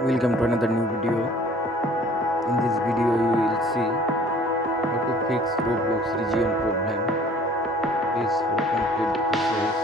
Welcome to another new video. In this video, you will see how to fix Roblox region problem. Please follow complete process.